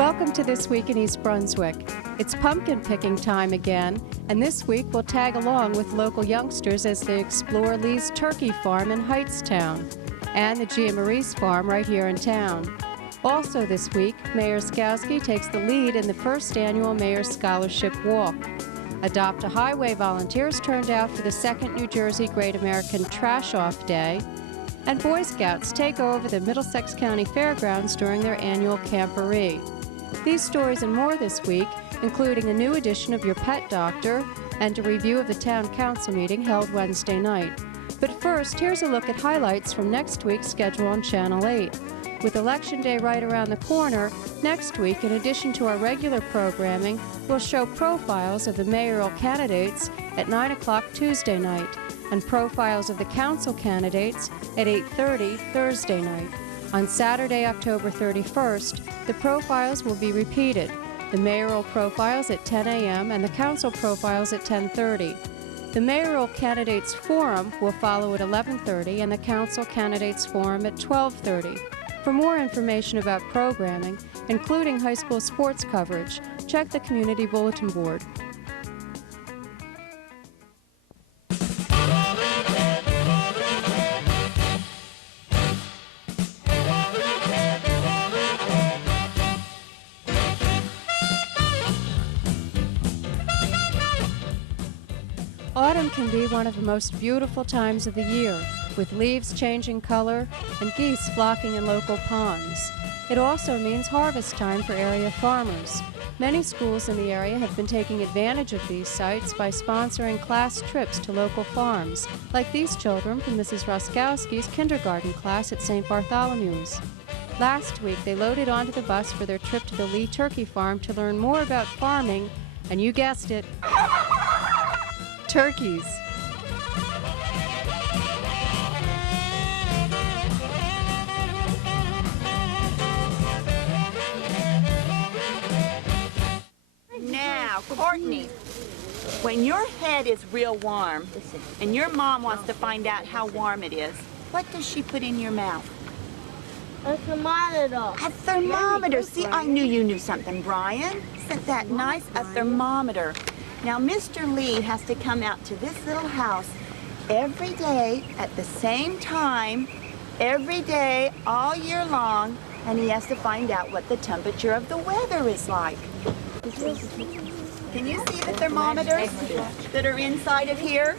Welcome to This Week in East Brunswick. It's pumpkin picking time again, and this week we'll tag along with local youngsters as they explore Lee's Turkey Farm in Hightstown and the Giamarese farm right here in town. Also this week, Mayor Skowski takes the lead in the first annual Mayor's Scholarship Walk. Adopt a Highway volunteers turned out for the second New Jersey Great American Trash Off Day, and Boy Scouts take over the Middlesex County Fairgrounds during their annual Camporee. These stories and more this week, including a new edition of Your Pet Doctor and a review of the Town Council meeting held Wednesday night. But first, here's a look at highlights from next week's schedule on Channel 8. With Election Day right around the corner, next week, in addition to our regular programming, we'll show profiles of the mayoral candidates at 9 o'clock Tuesday night and profiles of the council candidates at 8:30 Thursday night. On Saturday, October 31st, the profiles will be repeated, the mayoral profiles at 10 a.m. and the council profiles at 10:30. The mayoral candidates forum will follow at 11:30 and the council candidates forum at 12:30. For more information about programming, including high school sports coverage, check the Community Bulletin Board. Autumn can be one of the most beautiful times of the year, with leaves changing color and geese flocking in local ponds. It also means harvest time for area farmers. Many schools in the area have been taking advantage of these sites by sponsoring class trips to local farms, like these children from Mrs. Roskowski's kindergarten class at St. Bartholomew's. Last week, they loaded onto the bus for their trip to the Lee Turkey Farm to learn more about farming, and you guessed it, turkeys. Now, Courtney, when your head is real warm and your mom wants to find out how warm it is, what does she put in your mouth? A thermometer. A thermometer. See, I knew you knew something, Brian. Isn't that nice? A thermometer. Now, Mr. Lee has to come out to this little house every day at the same time, every day, all year long, and he has to find out what the temperature of the weather is like. Can you see the thermometers that are inside of here?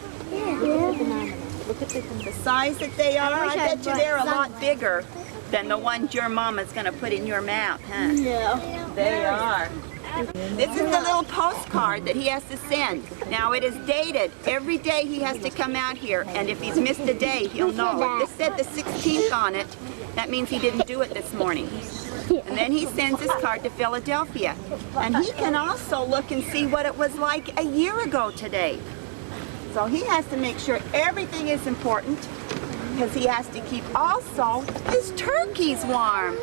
Look at the size that they are. I bet you they're a lot bigger than the ones your mama's going to put in your mouth, huh? Yeah. They are. This is the little postcard that he has to send. Now it is dated. Every day he has to come out here, and if he's missed a day, he'll know. If this said the 16th on it, that means he didn't do it this morning. And then he sends his card to Philadelphia. And he can also look and see what it was like a year ago today. So he has to make sure everything is important, because he has to keep also his turkeys warm.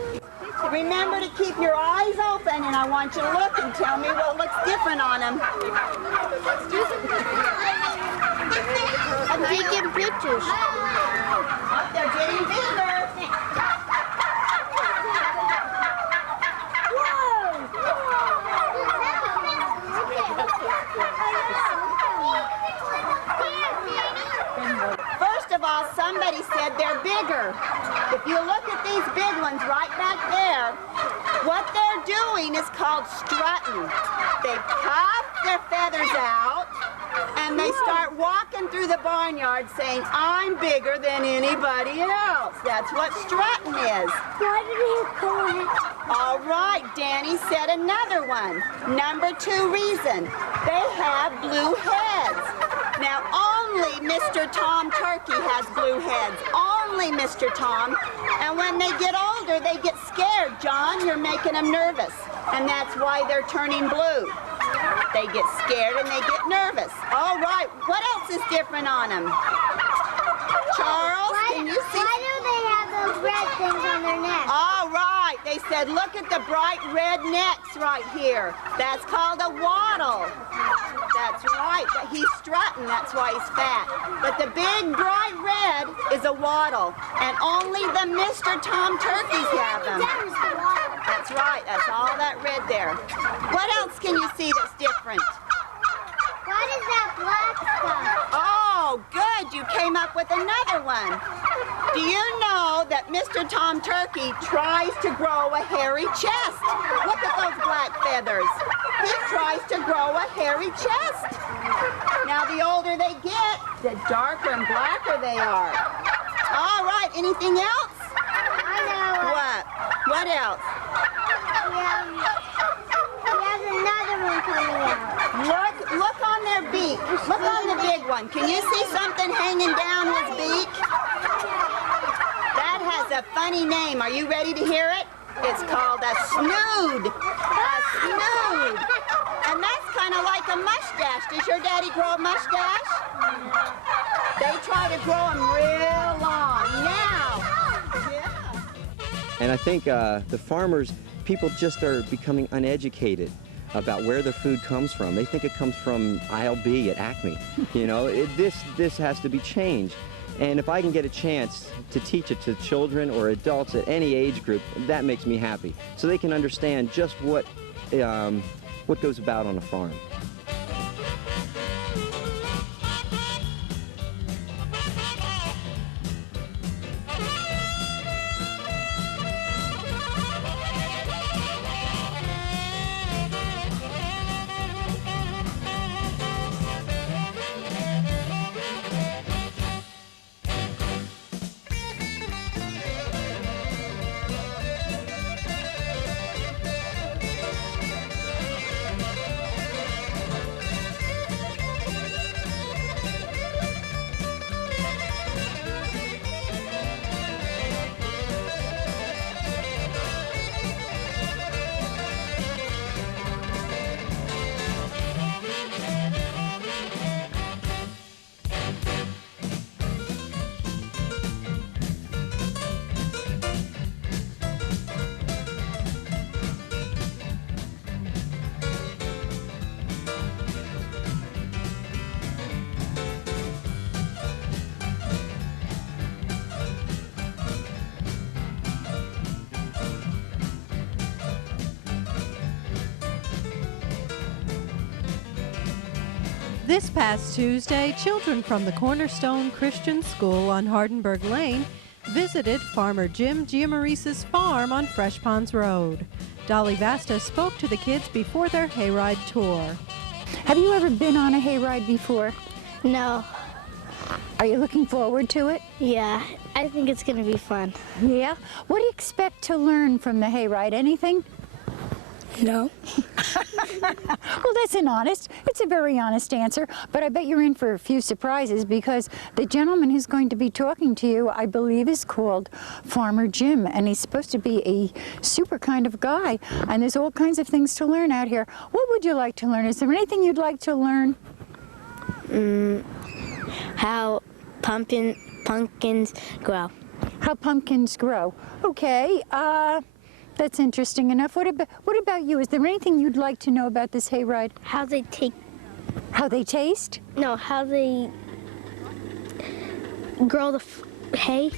Remember to keep your eyes open, and I want you to look and tell me what looks different on them. I'm taking pictures. Oh, they're getting bigger. First of all, somebody said they're bigger. If you look at these big ones right back there, what they're doing is called strutting. They puff their feathers out, and they start walking through the barnyard saying, I'm bigger than anybody else. That's what strutting is. Why did he call it? All right, Danny said another one. Number 2 reason, they have blue heads. Now, only Mr. Tom Turkey has blue heads. Only Mr. Tom. And when they get older, they get scared. John, you're making them nervous. And that's why they're turning blue. They get scared and they get nervous. All right, what else is different on them? Charles, can you see? Why do they have those red things on their necks? All right, they said, look at the bright red necks right here. That's called a wattle. That's right, but he's strutting, that's why he's fat. But the big bright red is a wattle, and only the Mr. Tom turkeys have them. That's right, that's all that red there. What else can you see that's different? What is that black stuff? Oh, good, you came up with another one. Do you know that Mr. Tom Turkey tries to grow a hairy chest? Look at those black feathers. He tries to grow a hairy chest. Now, the older they get, the darker and blacker they are. All right, anything else? I know. What? What else? We have another one coming out. Look on their beak. Look on the big one. Can you see something hanging down his beak? That has a funny name. Are you ready to hear it? It's called a snood. A snood. And that's kind of like a mustache. Does your daddy grow a mustache? They try to grow them real long. Now. Yeah. And I think the farmers, people just are becoming uneducated about where their food comes from. They think it comes from aisle B at Acme. You know, this has to be changed. And if I can get a chance to teach it to children or adults at any age group, that makes me happy. So they can understand just what goes about on a farm. This past Tuesday, children from the Cornerstone Christian School on Hardenberg Lane visited Farmer Jim Giamarese's farm on Fresh Ponds Road. Dolly Vasta spoke to the kids before their hayride tour. Have you ever been on a hayride before? No. Are you looking forward to it? Yeah, I think it's going to be fun. Yeah? What do you expect to learn from the hayride? Anything? No. Well, it's a very honest answer, but I bet you're in for a few surprises because the gentleman who's going to be talking to you, I believe, is called Farmer Jim, and he's supposed to be a super kind of guy, and there's all kinds of things to learn out here. What would you like to learn? Is there anything you'd like to learn? How pumpkins grow. How pumpkins grow. Okay, that's interesting enough. What about you? Is there anything you'd like to know about this hayride? How they take... How they taste? No, how they grow the hay.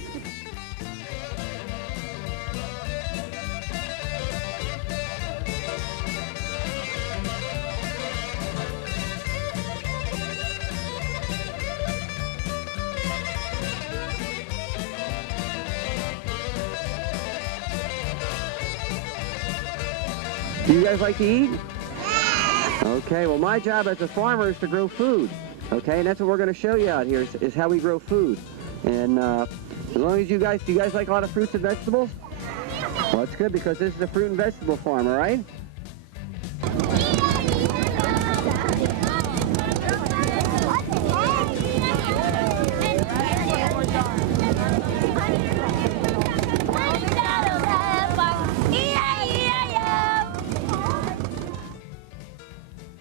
Do you guys like to eat? Okay, well my job as a farmer is to grow food. Okay, and that's what we're going to show you out here is how we grow food. And as long as do you guys like a lot of fruits and vegetables? Well, that's good because this is a fruit and vegetable farm, all right?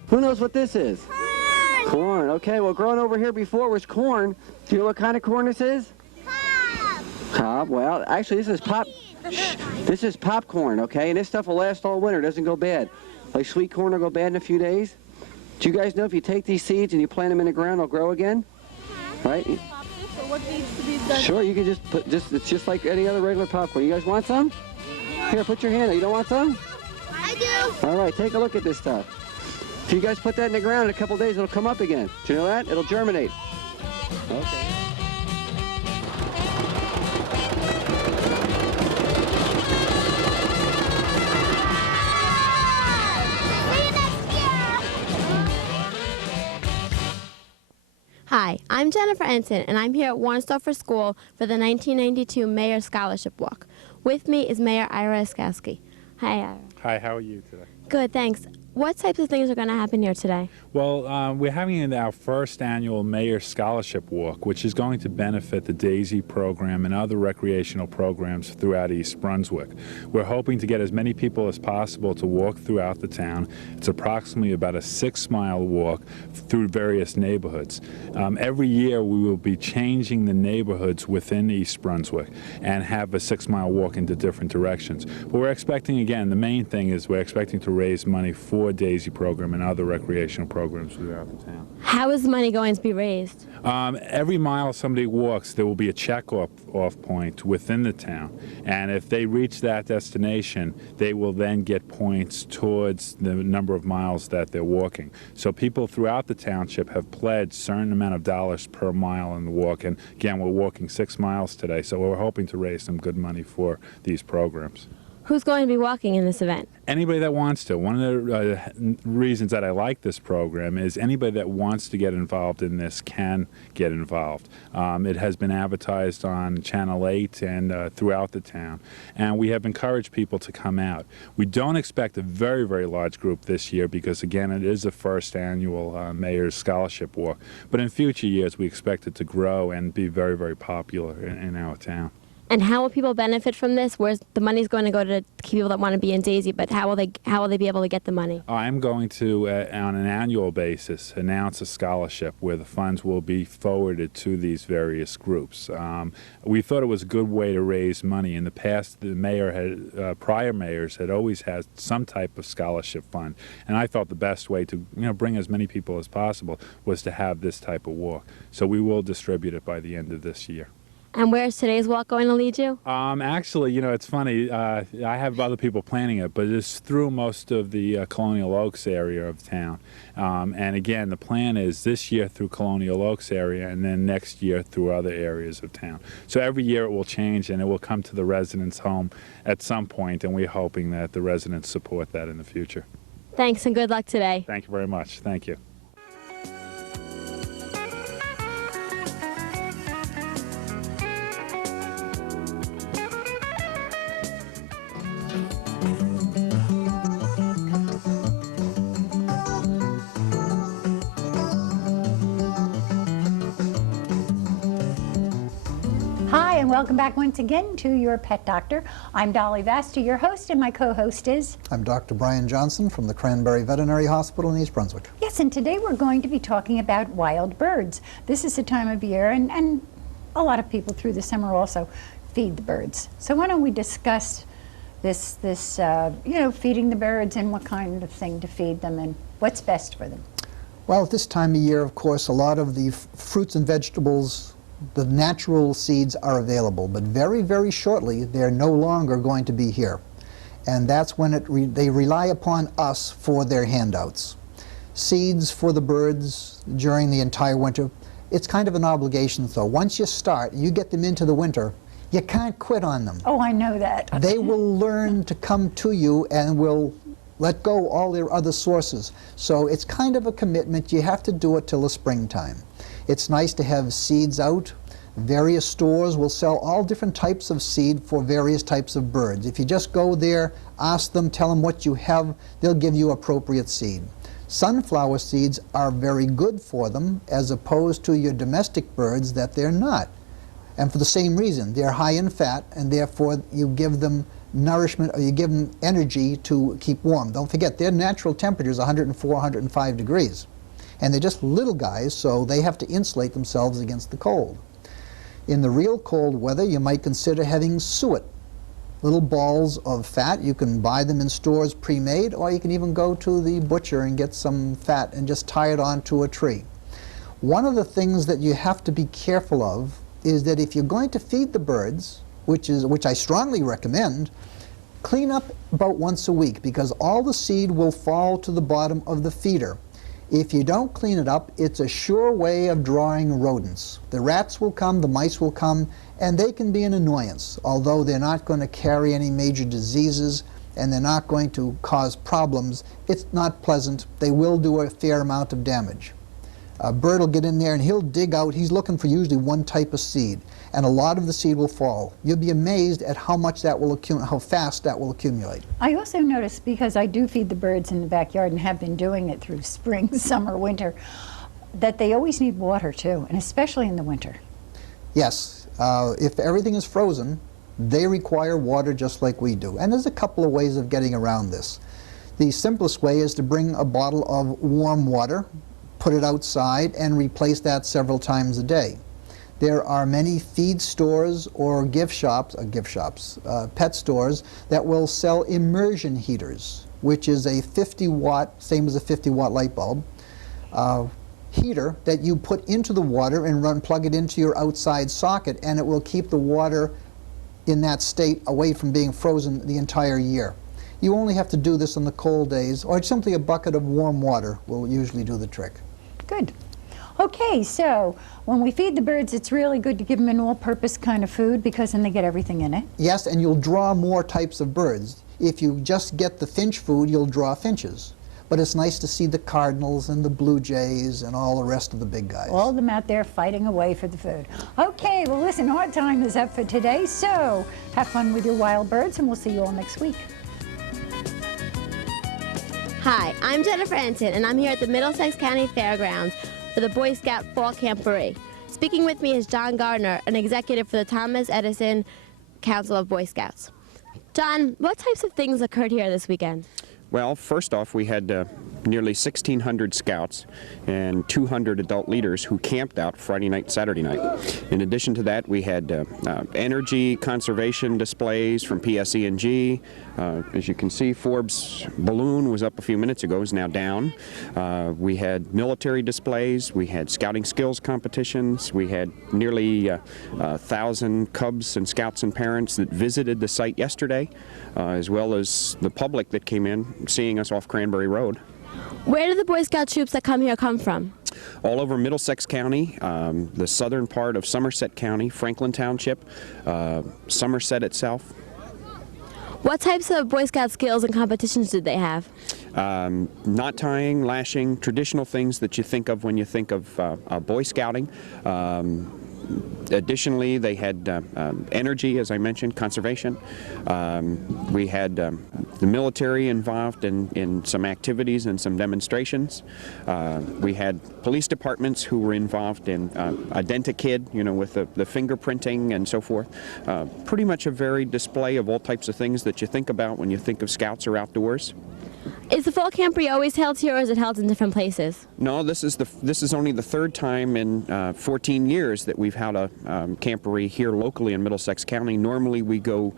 Who knows what this is? Corn! Corn, okay. Well, growing over here before was corn. Do you know what kind of corn this is? Cob! Cob, well, actually this is this is popcorn, okay? And this stuff will last all winter, doesn't go bad. Like sweet corn will go bad in a few days. Do you guys know if you take these seeds and you plant them in the ground, they'll grow again? Right? So what needs to be done? Sure, you can just put, it's just like any other regular popcorn. You guys want some? Here, put your hand out. You don't want some? I do. All right, take a look at this stuff. If you guys put that in the ground in a couple days, it'll come up again. Do you know that? It'll germinate. Okay. Hi, I'm Jennifer Ensign, and I'm here at Cornerstone for School for the 1992 Mayor Scholarship Walk. With me is Mayor Ira Eskowski. Hi, Ira. Hi, how are you today? Good, thanks. What types of things are going to happen here today? Well, we're having our first annual Mayor Scholarship Walk, which is going to benefit the DAISY program and other recreational programs throughout East Brunswick. We're hoping to get as many people as possible to walk throughout the town. It's approximately about a 6-mile walk through various neighborhoods. Every year we will be changing the neighborhoods within East Brunswick and have a 6-mile walk into different directions. But we're expecting, again, the main thing is we're expecting to raise money for DAISY program and other recreational programs throughout the town. How is the money going to be raised? Every mile somebody walks, there will be a check-off point within the town, and if they reach that destination, they will then get points towards the number of miles that they're walking. So people throughout the township have pledged a certain amount of dollars per mile in the walk, and again, we're walking 6 miles today, so we're hoping to raise some good money for these programs. Who's going to be walking in this event? Anybody that wants to. One of the reasons that I like this program is anybody that wants to get involved in this can get involved. It has been advertised on Channel 8 and throughout the town, and we have encouraged people to come out. We don't expect a very, very large group this year because, again, it is the first annual Mayor's Scholarship Walk, but in future years we expect it to grow and be very, very popular in our town. And how will people benefit from this? Where's the money's going to go to people that want to be in DAISY, but how will they be able to get the money? I'm going to, on an annual basis, announce a scholarship where the funds will be forwarded to these various groups. We thought it was a good way to raise money. In the past, the mayor had, prior mayors had always had some type of scholarship fund, and I thought the best way to bring as many people as possible was to have this type of walk. So we will distribute it by the end of this year. And where's today's walk going to lead you? Actually, it's funny. I have other people planning it, but it's through most of the Colonial Oaks area of town. And again, the plan is this year through Colonial Oaks area and then next year through other areas of town. So every year it will change and it will come to the residents' home at some point, and we're hoping that the residents support that in the future. Thanks and good luck today. Thank you very much. Thank you. Hi, and welcome back once again to Your Pet Doctor. I'm Dolly Vasta, your host, and my co-host is... I'm Dr. Brian Johnson from the Cranberry Veterinary Hospital in East Brunswick. Yes, and today we're going to be talking about wild birds. This is the time of year, and a lot of people through the summer also feed the birds. So why don't we discuss this feeding the birds and what kind of thing to feed them and what's best for them? Well, at this time of year, of course, a lot of the fruits and vegetables, the natural seeds are available, but very, very shortly they're no longer going to be here. And that's when they rely upon us for their handouts. Seeds for the birds during the entire winter, it's kind of an obligation though. Once you start, you get them into the winter, you can't quit on them. Oh, I know that. They will learn to come to you and will let go all their other sources. So it's kind of a commitment. You have to do it till the springtime. It's nice to have seeds out. Various stores will sell all different types of seed for various types of birds. If you just go there, ask them, tell them what you have, they'll give you appropriate seed. Sunflower seeds are very good for them as opposed to your domestic birds that they're not. And for the same reason, they're high in fat and therefore you give them nourishment or you give them energy to keep warm. Don't forget, their natural temperature is 104, 105 degrees. And they're just little guys, so they have to insulate themselves against the cold. In the real cold weather, you might consider having suet. little balls of fat. You can buy them in stores pre-made, or you can even go to the butcher and get some fat and just tie it onto a tree. One of the things that you have to be careful of is that if you're going to feed the birds, which I strongly recommend, clean up about once a week, because all the seed will fall to the bottom of the feeder. If you don't clean it up, it's a sure way of drawing rodents. The rats will come, the mice will come, and they can be an annoyance, although they're not going to carry any major diseases and they're not going to cause problems. It's not pleasant. They will do a fair amount of damage. A bird will get in there and he'll dig out. He's looking for usually one type of seed, and a lot of the seed will fall. You'll be amazed at how much that will accumulate, how fast that will accumulate. I also noticed, because I do feed the birds in the backyard and have been doing it through spring, summer, winter, that they always need water too, and especially in the winter. Yes, if everything is frozen, they require water just like we do. And there's a couple of ways of getting around this. The simplest way is to bring a bottle of warm water, put it outside, and replace that several times a day. There are many feed stores or pet stores that will sell immersion heaters, which is a 50-watt, same as a 50-watt light bulb, heater that you put into the water and plug it into your outside socket, and it will keep the water in that state away from being frozen the entire year. You only have to do this on the cold days, or simply a bucket of warm water will usually do the trick. Good. Okay, so when we feed the birds, it's really good to give them an all-purpose kind of food, because then they get everything in it. Yes, and you'll draw more types of birds. If you just get the finch food, you'll draw finches. But it's nice to see the cardinals and the blue jays and all the rest of the big guys. All of them out there fighting away for the food. Okay, well listen, our time is up for today, so have fun with your wild birds, and we'll see you all next week. Hi, I'm Jennifer Ensign, and I'm here at the Middlesex County Fairgrounds for the Boy Scout Fall Camporee. Speaking with me is John Gardner, an executive for the Thomas Edison Council of Boy Scouts. John, what types of things occurred here this weekend? Well, first off, we had nearly 1,600 scouts and 200 adult leaders who camped out Friday night, Saturday night. In addition to that, we had energy conservation displays from PSE&G. As you can see, Forbes' balloon was up a few minutes ago, is now down. We had military displays, we had scouting skills competitions, we had nearly 1,000 Cubs and Scouts and parents that visited the site yesterday, as well as the public that came in seeing us off Cranberry Road. Where do the Boy Scout troops that come here come from? All over Middlesex County, the southern part of Somerset County, Franklin Township, Somerset itself. What types of Boy Scout skills and competitions did they have? Knot tying, lashing, traditional things that you think of when you think of Boy Scouting. Additionally, they had energy, as I mentioned, conservation. We had the military involved in some activities and some demonstrations. We had police departments who were involved in Identikid, you know, with the fingerprinting and so forth. Pretty much a varied display of all types of things that you think about when you think of Scouts or outdoors. Is the Fall Camporee always held here, or is it held in different places? No, this is only the third time in 14 years that we've had a camporee here locally in Middlesex County. Normally we go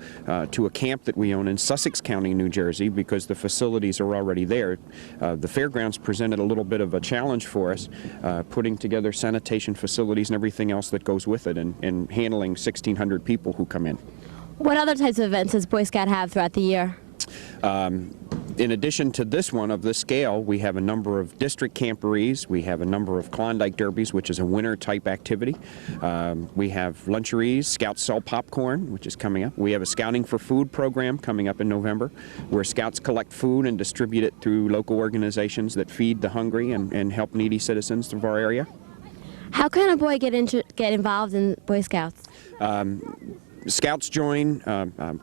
to a camp that we own in Sussex County, New Jersey, because the facilities are already there. The fairgrounds presented a little bit of a challenge for us, putting together sanitation facilities and everything else that goes with it, and handling 1,600 people who come in. What other types of events does Boy Scout have throughout the year? In addition to this one of this scale, we have a number of district camporees. We have a number of Klondike Derbies, which is a winter type activity. We have luncheries, Scouts sell popcorn, which is coming up. We have a Scouting for Food program coming up in November, where Scouts collect food and distribute it through local organizations that feed the hungry and help needy citizens of our area. How can a boy get involved in Boy Scouts? Scouts join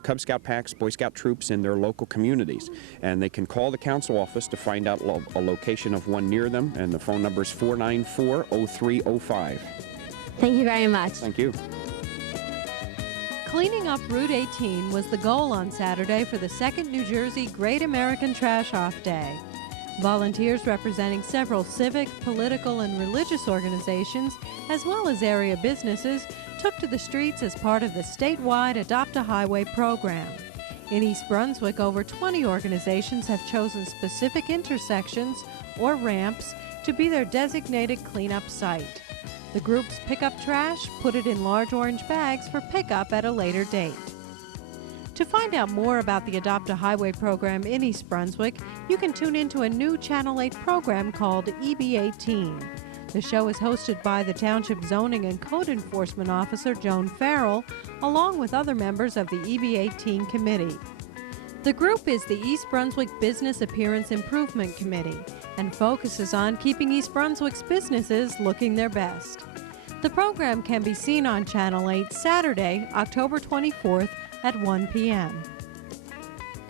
Cub Scout packs, Boy Scout troops in their local communities, and they can call the council office to find out a location of one near them, and the phone number is 494-0305. Thank you very much. Thank you. Cleaning up Route 18 was the goal on Saturday for the second New Jersey Great American Trash Off Day. Volunteers representing several civic, political, and religious organizations, as well as area businesses, took to the streets as part of the statewide Adopt a Highway program. In East Brunswick, over 20 organizations have chosen specific intersections or ramps to be their designated cleanup site. The groups pick up trash, put it in large orange bags for pickup at a later date. To find out more about the Adopt a Highway program in East Brunswick, you can tune into a new Channel 8 program called EB18. The show is hosted by the Township Zoning and Code Enforcement Officer Joan Farrell, along with other members of the EB18 committee. The group is the East Brunswick Business Appearance Improvement Committee and focuses on keeping East Brunswick's businesses looking their best. The program can be seen on Channel 8 Saturday, October 24th at 1 p.m.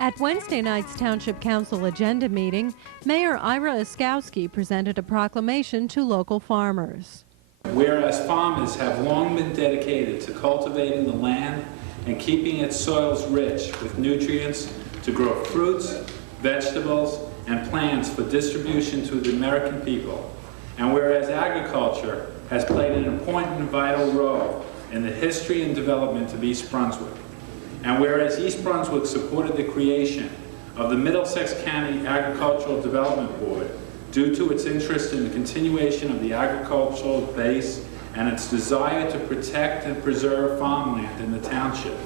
At Wednesday night's Township Council agenda meeting, Mayor Ira Oskowski presented a proclamation to local farmers. Whereas farmers have long been dedicated to cultivating the land and keeping its soils rich with nutrients to grow fruits, vegetables, and plants for distribution to the American people, and whereas agriculture has played an important and vital role in the history and development of East Brunswick, and whereas East Brunswick supported the creation of the Middlesex County Agricultural Development Board due to its interest in the continuation of the agricultural base and its desire to protect and preserve farmland in the township,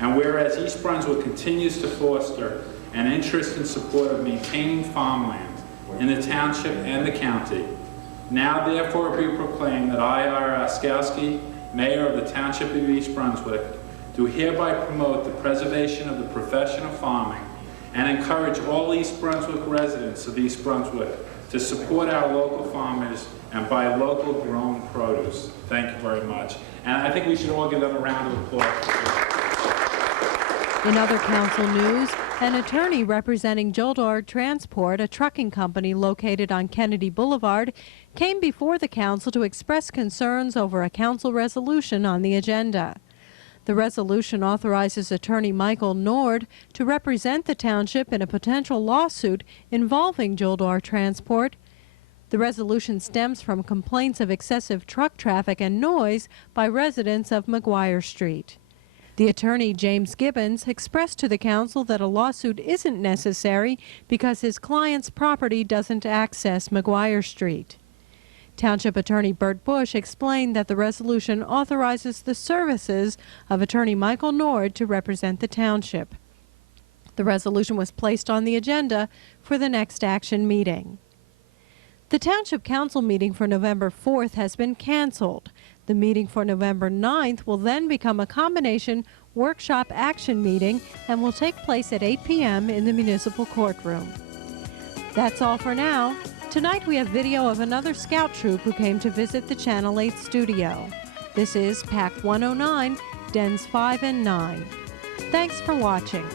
and whereas East Brunswick continues to foster an interest and support of maintaining farmland in the township and the county, now therefore be proclaimed that I, Ira Oskowski, Mayor of the Township of East Brunswick, do hereby promote the preservation of the profession of farming and encourage all East Brunswick residents of East Brunswick to support our local farmers and buy local grown produce. Thank you very much. And I think we should all give them a round of applause. In other council news, an attorney representing Joldar Transport, a trucking company located on Kennedy Boulevard, came before the council to express concerns over a council resolution on the agenda. The resolution authorizes attorney Michael Nord to represent the township in a potential lawsuit involving Joldar Transport. The resolution stems from complaints of excessive truck traffic and noise by residents of McGuire Street. The attorney, James Gibbons, expressed to the council that a lawsuit isn't necessary because his client's property doesn't access McGuire Street. Township Attorney Bert Bush explained that the resolution authorizes the services of attorney Michael Nord to represent the township. The resolution was placed on the agenda for the next action meeting. The Township Council meeting for November 4th has been canceled. The meeting for November 9th will then become a combination workshop action meeting and will take place at 8 p.m. in the municipal courtroom. That's all for now. Tonight we have video of another Scout troop who came to visit the Channel 8 studio. This is Pack 109, Dens 5 and 9. Thanks for watching.